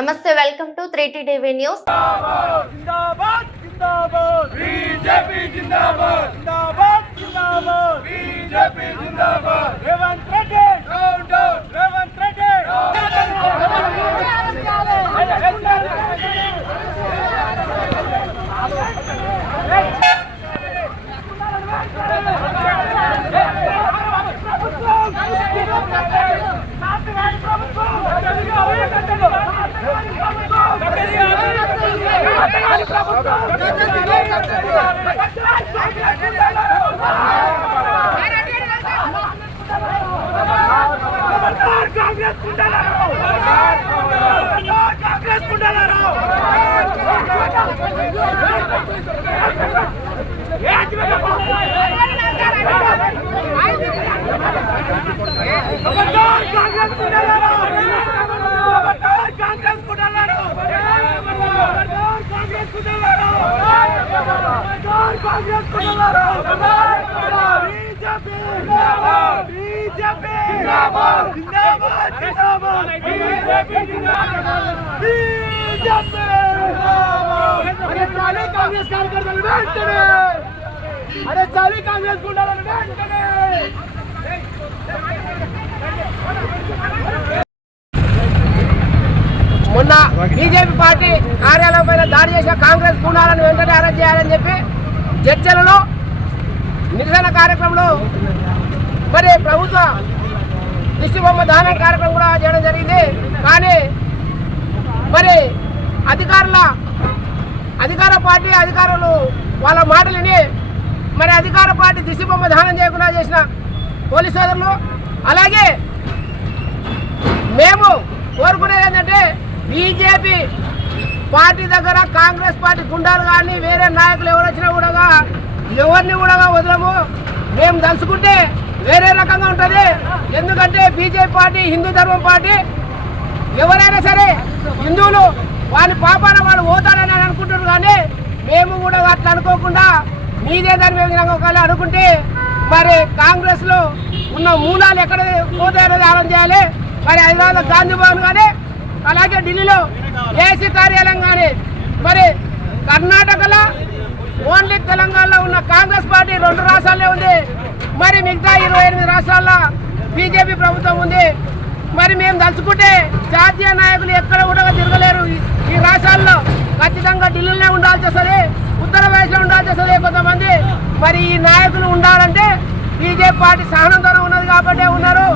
नमस्ते welcome to three T TV news जिंदाबाद। కాంగ్రెస్ కుండలారా కాంగ్రెస్ అరే కాంగ్రెస్ కార్యకర్తలు వెంటనే. అరే కాంగ్రెస్ గుండాలను వెంటనే. ఉన్న బీజేపీ పార్టీ కార్యాలయం పైన దాడి చేసిన కాంగ్రెస్ కూనాలను వెంటనే అరెస్ట్ చేయాలని చెప్పి చర్చలలో నిరసన కార్యక్రమంలో మరి ప్రభుత్వ దిష్టిబొమ్మ దానం కార్యక్రమం కూడా చేయడం జరిగింది. కానీ మరి అధికారుల అధికార పార్టీ అధికారులు వాళ్ళ మాటలని మరి అధికార పార్టీ దిష్టిబొమ్మ దానం చేయకుండా చేసిన పోలీసు సోదరులు. అలాగే మేము కోరుకునేది ఏంటంటే బీజేపీ పార్టీ దగ్గర కాంగ్రెస్ పార్టీ గుండాలు కానీ వేరే నాయకులు ఎవరు వచ్చినా కూడా ఎవరిని కూడా వదలము. మేము తలుచుకుంటే వేరే రకంగా ఉంటుంది. ఎందుకంటే బీజేపీ పార్టీ హిందూ ధర్మం పార్టీ. ఎవరైనా సరే హిందువులు వాళ్ళ పాపాన వాళ్ళు పోతారని అని అనుకుంటున్నారు కానీ మేము కూడా అట్లా అనుకోకుండా మీదే దాని మీద ఒకవేళ అనుకుంటే మరి కాంగ్రెస్లో ఉన్న మూలాలు ఎక్కడ పోతాయనేది ఆలోచన చేయాలి. మరి హైదరాబాద్ గాంధీ భవన్ కానీ అలాగే ఢిల్లీలో ఏసీ కార్యాలయం కానీ మరి కర్ణాటకలో ఓన్లీ తెలంగాణలో ఉన్న కాంగ్రెస్ పార్టీ రెండు రాష్ట్రాలే ఉంది. మరి మిగతా ఇరవై ఎనిమిది రాష్ట్రాల్లో బీజేపీ ప్రభుత్వం ఉంది. మరి మేము తలుచుకుంటే జాతీయ నాయకులు ఎక్కడ కూడా తిరగలేరు. ఈ- రాష్ట్రాల్లో ఖచ్చితంగా ఢిల్లీలోనే ఉండాల్సి వస్తుంది. ఉత్తరప్రదేశ్లో ఉండాల్సి వస్తుంది కొంతమంది. మరి ఈ నాయకులు ఉండాలంటే బీజేపీ పార్టీ సహనంతో ఉన్నది కాబట్టి ఉన్నారు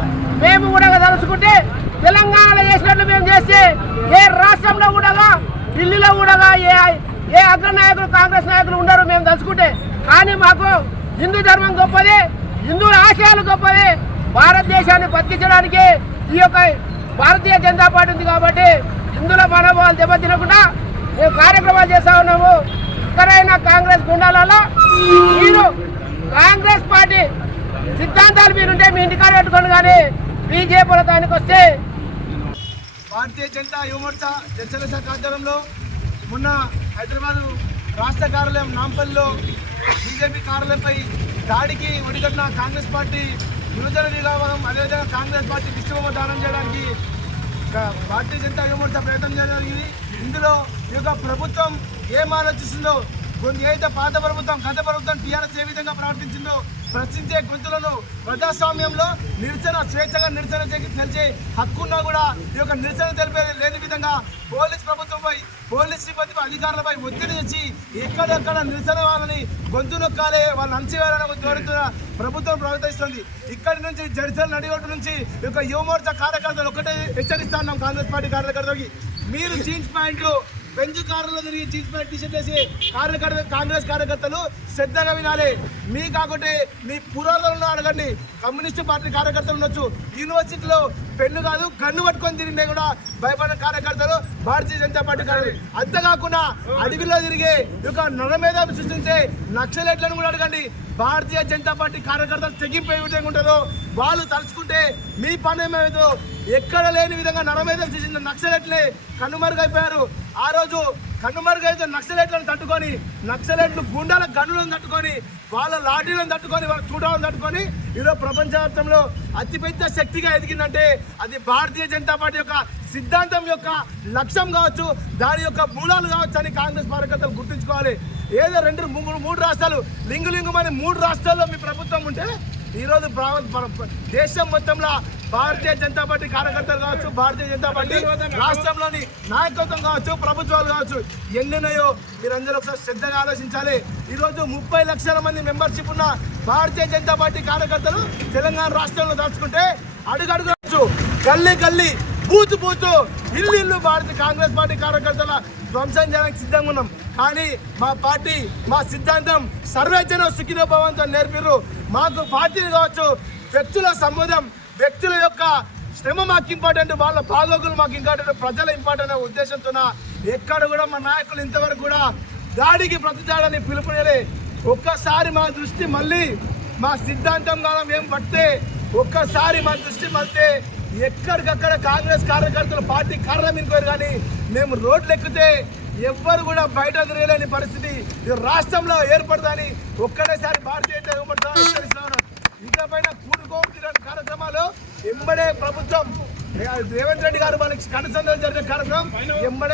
మేము కూడా తలుచుకుంటే తెలంగాణలో చేసినట్లు ఏ రాష్ట్రంలో కూడా ఢిల్లీలో కూడా ఏ ఏ అగ్ర నాయకులు కాంగ్రెస్ నాయకులు ఉండరు మేము తలుచుకుంటే కానీ మాకు హిందూ ధర్మం గొప్పది హిందువుల ఆశయాలు గొప్పది. భారతదేశాన్ని బతికించడానికి ఈ యొక్క భారతీయ జనతా పార్టీ ఉంది కాబట్టి హిందువుల మనోభావాలు దెబ్బతినకుండా మేము కార్యక్రమాలు చేస్తా ఉన్నాము. ఎక్కడైనా కాంగ్రెస్ గుండాలలో మీరు కాంగ్రెస్ పార్టీ సిద్ధాంతాలు మీరుంటే మీ ఇంటికాడ పెట్టుకోండి కానీ బీజేపీల దానికి వస్తే భారతీయ జనతా యువమోర్చా జనసేన శాఖ ఆధ్వర్యంలో మొన్న హైదరాబాదు రాష్ట్ర కార్యాలయం నాంపల్లిలో బీజేపీ కార్యాలయంపై దాడికి ఒడిగట్టిన కాంగ్రెస్ పార్టీ యువజన విభాగం అదేవిధంగా కాంగ్రెస్ పార్టీ విశ్వమ దానం చేయడానికి భారతీయ జనతా యువమోర్చా ప్రయత్నం చేయడం జరిగింది ఇందులో ఈ యొక్క ప్రభుత్వం ఏం ఆలోచిస్తుందో కొన్ని ఏదైతే పాత ప్రభుత్వం గత ప్రభుత్వం టీఆర్ఎస్ ఏ విధంగా ప్రవర్తించిందో ప్రశ్నించే గొంతులను ప్రజాస్వామ్యంలో నిరసన స్వేచ్ఛగా నిరసన చేసి తెలిసే హక్కున్నా కూడా ఈ యొక్క నిరసన తెలిపే లేని విధంగా పోలీస్ ప్రభుత్వంపై పోలీస్ సిబ్బంది అధికారులపై ఒత్తిడి తెచ్చి ఎక్కడెక్కడ నిరసన వాళ్ళని గొంతు నొక్కాలే వాళ్ళని అంచివేయాలని కోరుతున్న ప్రభుత్వం ప్రవర్తిస్తుంది. ఇక్కడి నుంచి జడిసెల నడిగొట్టు నుంచి ఈ యొక్క యువమోర్చా కార్యకర్తలు ఒకటే హెచ్చరిస్తా ఉన్నాం కాంగ్రెస్ పార్టీ కార్యకర్తలకి. మీరు జీన్స్ ప్యాంటు బెంచ్ కారులో తిరిగి జీన్స్ ప్యాంట్ టీషర్ట్ వేసి కార్యకర్త కాంగ్రెస్ కార్యకర్తలు శ్రద్ధగా వినాలి. మీ కాకుంటే మీ పురాణంలో అడగండి. కమ్యూనిస్ట్ పార్టీ కార్యకర్తలు ఉండొచ్చు. యూనివర్సిటీలో పెన్ను కాదు గన్ను పట్టుకొని తిరిగినా కూడా భయపడిన కార్యకర్తలు భారతీయ జనతా పార్టీ కార్యకర్తలు. అంతేకాకుండా అడవిలో తిరిగే యొక్క నరమేధ సృష్టించే నక్సలైట్లను కూడా అడగండి. భారతీయ జనతా పార్టీ కార్యకర్తలు తెగింపు ఏ విధంగా ఉంటారో వాళ్ళు తలుచుకుంటే మీ పని ఏమేదో ఎక్కడ లేని విధంగా నరమేధం సృష్టించిన నక్సలైట్లే కనుమరుగైపోయారు. ఆ రోజు కనుమరుగైతే నక్సలైట్లను తట్టుకొని నక్సలైట్లు గుండాల గనులను తట్టుకొని వాళ్ళ లాఠీలను తట్టుకొని వాళ్ళ చూడాలను తట్టుకొని ఈరోజు ప్రపంచవ్యాప్తంలో అతిపెద్ద శక్తిగా ఎదిగిందంటే అది భారతీయ జనతా పార్టీ యొక్క సిద్ధాంతం యొక్క లక్ష్యం కావచ్చు దాని యొక్క మూలాలు కావచ్చు అని కాంగ్రెస్ కార్యకర్తలు గుర్తుంచుకోవాలి. ఏదో రెండు మూడు మూడు రాష్ట్రాలు లింగు లింగుమని మూడు రాష్ట్రాల్లో మీ ప్రభుత్వం ఉంటే ఈరోజు దేశం మొత్తంలో భారతీయ జనతా పార్టీ కార్యకర్తలు కావచ్చు భారతీయ జనతా పార్టీ రాష్ట్రంలోని నాయకత్వం కావచ్చు ప్రభుత్వాలు కావచ్చు ఎన్నున్నాయో మీరందరూ ఒకసారి శ్రద్ధగా ఆలోచించాలి. ఈరోజు ముప్పై లక్షల మంది మెంబర్షిప్ ఉన్న భారతీయ జనతా పార్టీ కార్యకర్తలు తెలంగాణ రాష్ట్రంలో దాచుకుంటే అడుగడుగు గల్లీ గల్లీ బూతు బూతు ఇల్లు ఇల్లు భారత కాంగ్రెస్ పార్టీ కార్యకర్తల ధ్వంసం చేయడానికి సిద్ధంగా ఉన్నాం. కానీ మా పార్టీ మా సిద్ధాంతం సర్వేజన సుఖినో భవంతో నేర్పిర్రు. మాకు పార్టీలు కావచ్చు వ్యక్తుల సంబంధం వ్యక్తుల యొక్క శ్రమ మాకు ఇంపార్టెంట్ వాళ్ళ బాగోగులు మాకు ఇంపార్టెంట్ ప్రజల ఇంపార్టెంట్ అనే ఉద్దేశంతో ఎక్కడ కూడా మా నాయకులు ఇంతవరకు కూడా దాడికి ప్రతిదాడని పిలుపునేలే ఒక్కసారి మా దృష్టి మళ్ళీ మా సిద్ధాంతం కాలం ఏం పడితే ఒక్కసారి మా దృష్టి మళ్ళీ ఎక్కడికక్కడ కాంగ్రెస్ కార్యకర్తలు పార్టీ కార్యాలయం ఇంకోరు కానీ మేము రోడ్లు ఎక్కితే ఎవ్వరు కూడా బయట తిరగలేని పరిస్థితి రాష్ట్రంలో ఏర్పడదని ఒక్కడేసారి భారతీయ జనతా యువమోర్చా పైన కూడుకోవడం కార్యక్రమాలు ఎంబడే ప్రభుత్వం. రేవంత్ రెడ్డి గారు మనకి కనసంలో జరిగిన కార్యక్రమం ఎంబడే